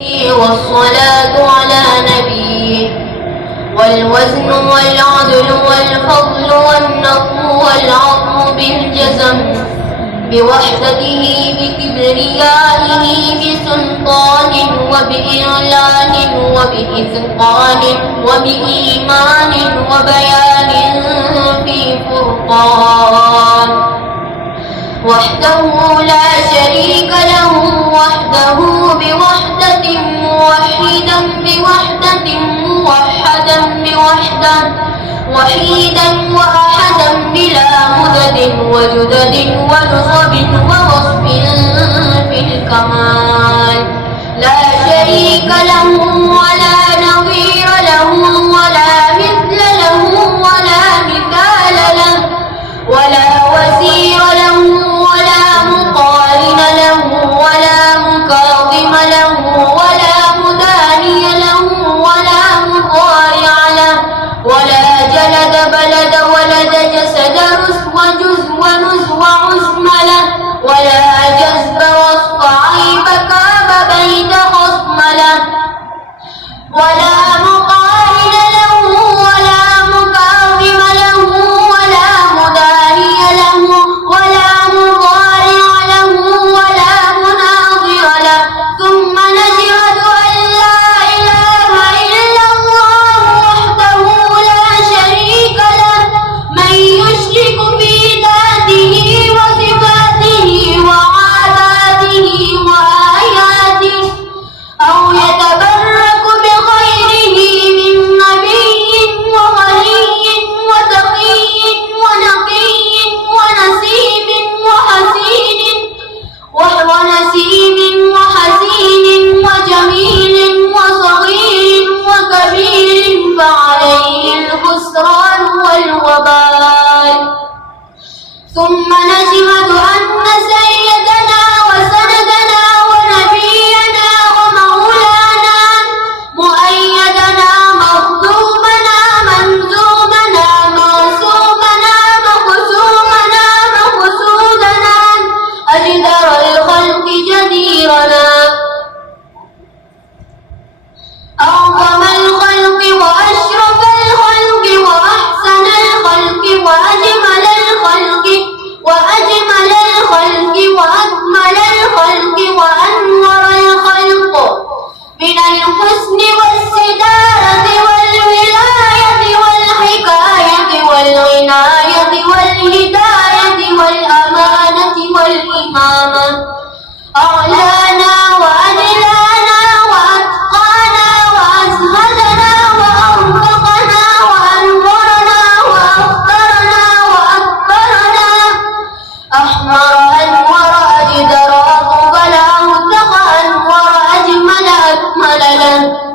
والصلاة على نبيه والوزن والعدل والفضل والنصر والعظم بالجزم بوحدته بكبريائه بسلطان وبإعلان وبإتقان وبإيمان وبيان في فرقان وحده لا شريك له وحده بوحدة موحدا بوحدة موحدا بوحدة وحيدا وأحدا بلا مدد وجدد ونصب ووصف في الكمال لا شريك له ولا نظير له ولا مثل له ولا مثال له ولا وزير له ولا مقارن له ولا مكاظم له ولا مداني له ولا مضارع له ولا جلد بلد ولد جسد رسو وجزء ونزو عزم له ولا جذب وصف عيب كاب بيت خصم له ولا مقارن له ولا مكاظم له ولا مداني له ولا مضارع له ولا مناظر له ثم نشهد أن لا إله إلا الله وحده لا شريك له من يشرك في ذاته وصفاته وعاداته وآياته أو يتبرك بخيره من نبي وولي وتقي ونقي ونسيم وحسين وجميل وصغير وكبير فعليه الخسران والوبال ثم نشهد أن سيدنا وسندنا ونبينا ومولانا مؤيدنا مخدومنا منزومنا معصومنا مقسومنا مقصودنا أجدر الخلق جديرنا أعظم الخلق وأشرف الخلق وأحسن الخلق وأجمل الخلق وأجمل الخلق وأكمل الخلق وأنور الخلق من الحسن والستارة والولاية والحكاية والعناية والهداية والأمانة والإمامة أعلانا وأجلانا وأتقانا وأزهدنا وأرفقنا وأنورنا وأخطرنا وأكبرنا أحمر أنور أجدر أقبل أوثق أنور أجمل أكمل له